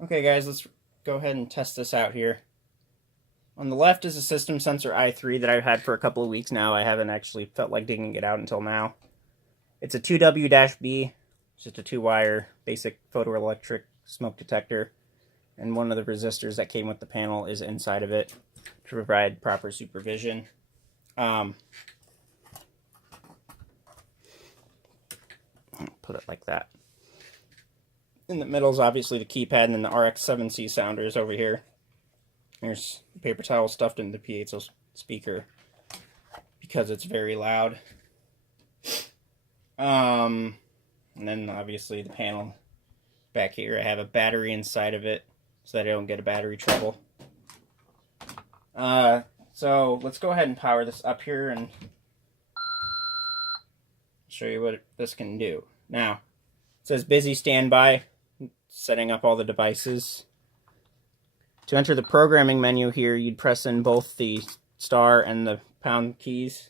Okay guys, let's go ahead and test this out here. On the left is a system sensor i3 that I've had for a couple of weeks now. I haven't actually felt like digging it out until now. It's a 2W-B, just a 2-wire basic photoelectric smoke detector, and one of the resistors that came with the panel is inside of it to provide proper supervision. Put it like that. In the middle is obviously the keypad, and then the RX7C sounder is over here. There's a paper towel stuffed in the piezo speaker because it's very loud. And then obviously the panel back here, I have a battery inside of it so that I don't get a battery trouble. So let's go ahead and power this up here and show you what this can do. Now, it says busy standby, setting up all the devices. To enter the programming menu here, you'd press in both the star and the pound keys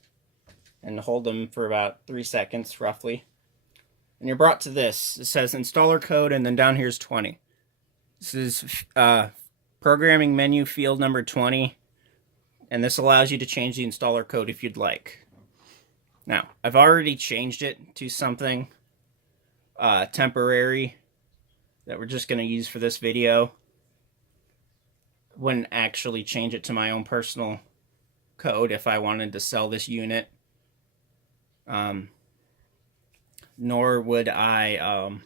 and hold them for about 3 seconds roughly. And you're brought to this. It says installer code, and then down here is 20. This is programming menu field number 20, and this allows you to change the installer code if you'd like. Now, I've already changed it to something temporary that we're just going to use for this video. Wouldn't actually change it to my own personal code if I wanted to sell this unit. Nor would I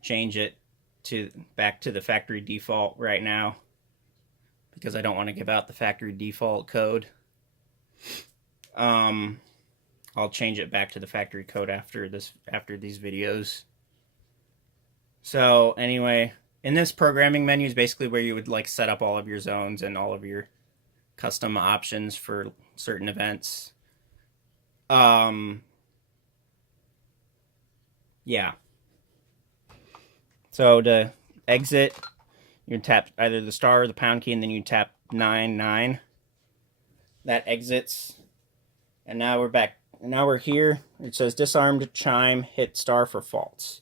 change it back to the factory default right now, because I don't want to give out the factory default code. I'll change it back to the factory code after these videos. So anyway, in this programming menu is basically where you would like set up all of your zones and all of your custom options for certain events. Yeah. So to exit, you tap either the star or the pound key, and then you tap 9. That exits. And now we're back. Now we're here. It says Disarmed Chime, hit star for faults.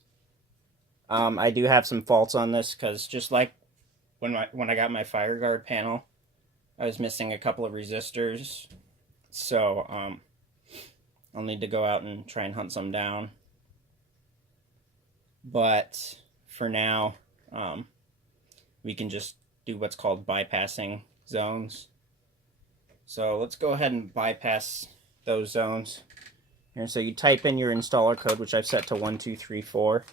I do have some faults on this because just like when I got my fire guard panel, I was missing a couple of resistors. So I'll need to go out and try and hunt some down. But for now, we can just do what's called bypassing zones. So let's go ahead and bypass those zones. And so you type in your installer code, which I've set to 1234,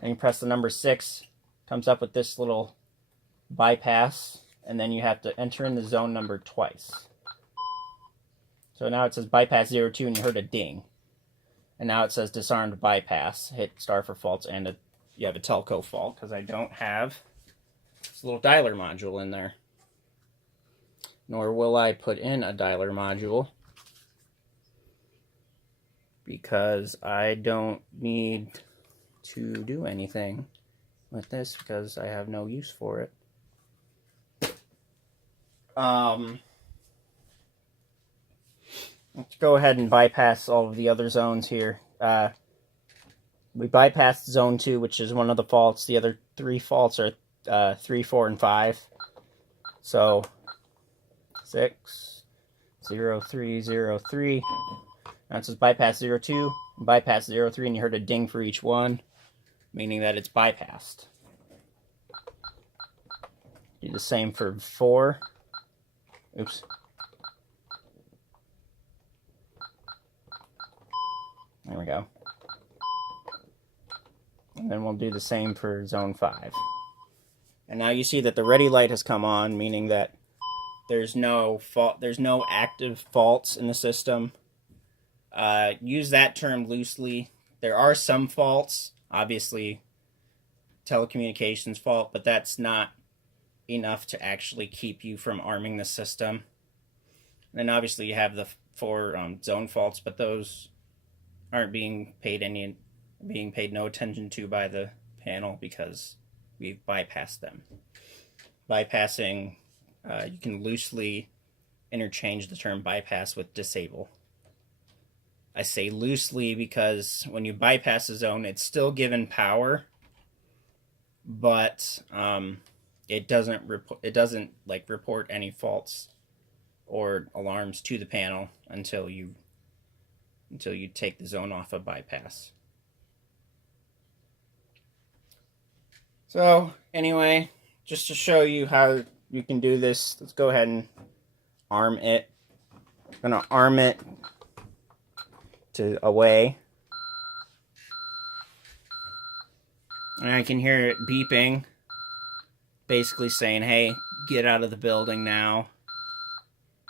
and you press the number 6. Comes up with this little bypass, and then you have to enter in the zone number twice. So now it says bypass 02, and you heard a ding. And now it says disarmed bypass, hit star for faults, and you have a telco fault, because I don't have this little dialer module in there. Nor will I put in a dialer module, because I don't need to do anything with this, because I have no use for it. Let's go ahead and bypass all of the other zones here. We bypassed zone 2, which is one of the faults. The other 3 faults are 3, 4, and 5. So 6, 0, 3, 0, 3. Now it says bypass 02, bypass 03, and you heard a ding for each one, meaning that it's bypassed. Do the same for 4. Oops. There we go. And then we'll do the same for zone 5. And now you see that the ready light has come on, meaning that there's no active faults in the system. Use that term loosely. There are some faults, obviously telecommunications fault, but that's not enough to actually keep you from arming the system. And then obviously you have the 4 zone faults, but those aren't being paid no attention to by the panel because we've bypassed them. Bypassing, you can loosely interchange the term bypass with disable. I say loosely because when you bypass a zone, it's still given power, but it doesn't report any faults or alarms to the panel until you take the zone off of bypass. So anyway, just to show you how you can do this, let's go ahead and arm it. I'm gonna arm it to away. And I can hear it beeping, basically saying, hey, get out of the building now.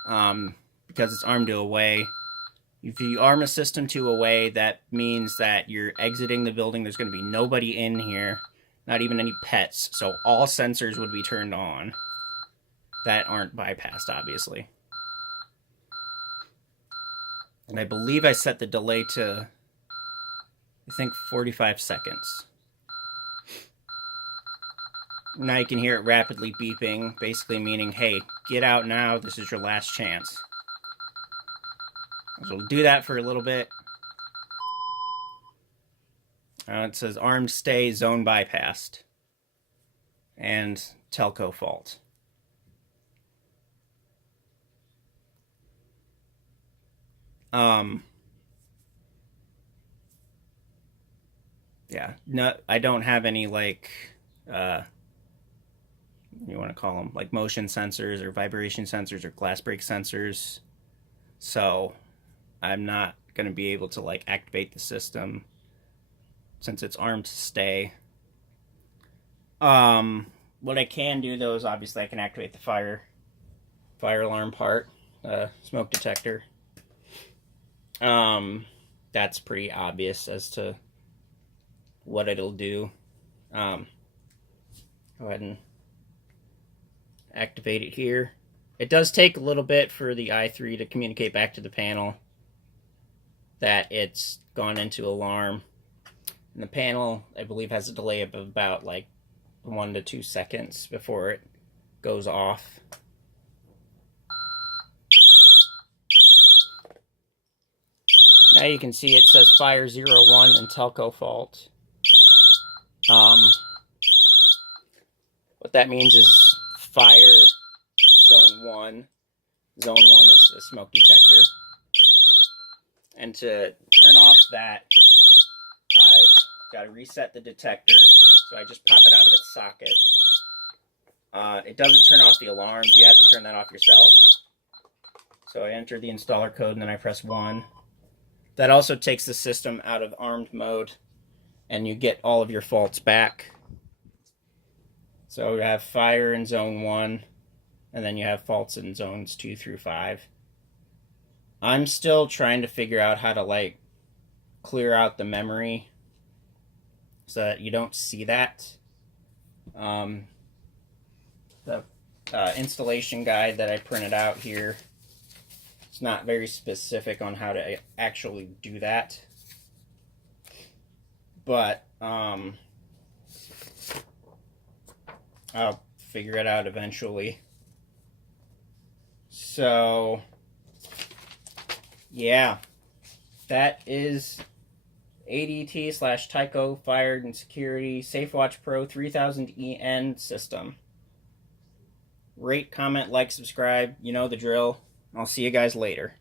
Because it's armed to away. If you arm a system to away, that means that you're exiting the building. There's going to be nobody in here, not even any pets. So all sensors would be turned on that aren't bypassed, obviously. And I believe I set the delay to, I think, 45 seconds. Now you can hear it rapidly beeping, basically meaning, hey, get out now, this is your last chance. So we'll do that for a little bit. It says armed stay, zone bypassed, and telco fault. Yeah, no, I don't have any, like, you want to call them, like motion sensors or vibration sensors or glass break sensors. So I'm not going to be able to like activate the system since it's armed to stay. What I can do though is obviously I can activate the fire alarm part, smoke detector. That's pretty obvious as to what it'll do. Go ahead and activate it here. It does take a little bit for the i3 to communicate back to the panel that it's gone into alarm. And the panel, I believe, has a delay of about like 1 to 2 seconds before it goes off. Now you can see it says fire 01 and telco fault. What that means is fire zone 1. Zone 1 is a smoke detector. And to turn off that, I've got to reset the detector. So I just pop it out of its socket. It doesn't turn off the alarms. You have to turn that off yourself. So I enter the installer code and then I press 1. That also takes the system out of armed mode and you get all of your faults back. So you have fire in zone 1 and then you have faults in zones 2 through 5. I'm still trying to figure out how to like clear out the memory so that you don't see that. The installation guide that I printed out here, it's not very specific on how to actually do that. But I'll figure it out eventually. So yeah, that is ADT / Tyco Fire and Security Safewatch Pro 3000EN system. Rate, comment, like, subscribe. You know the drill. I'll see you guys later.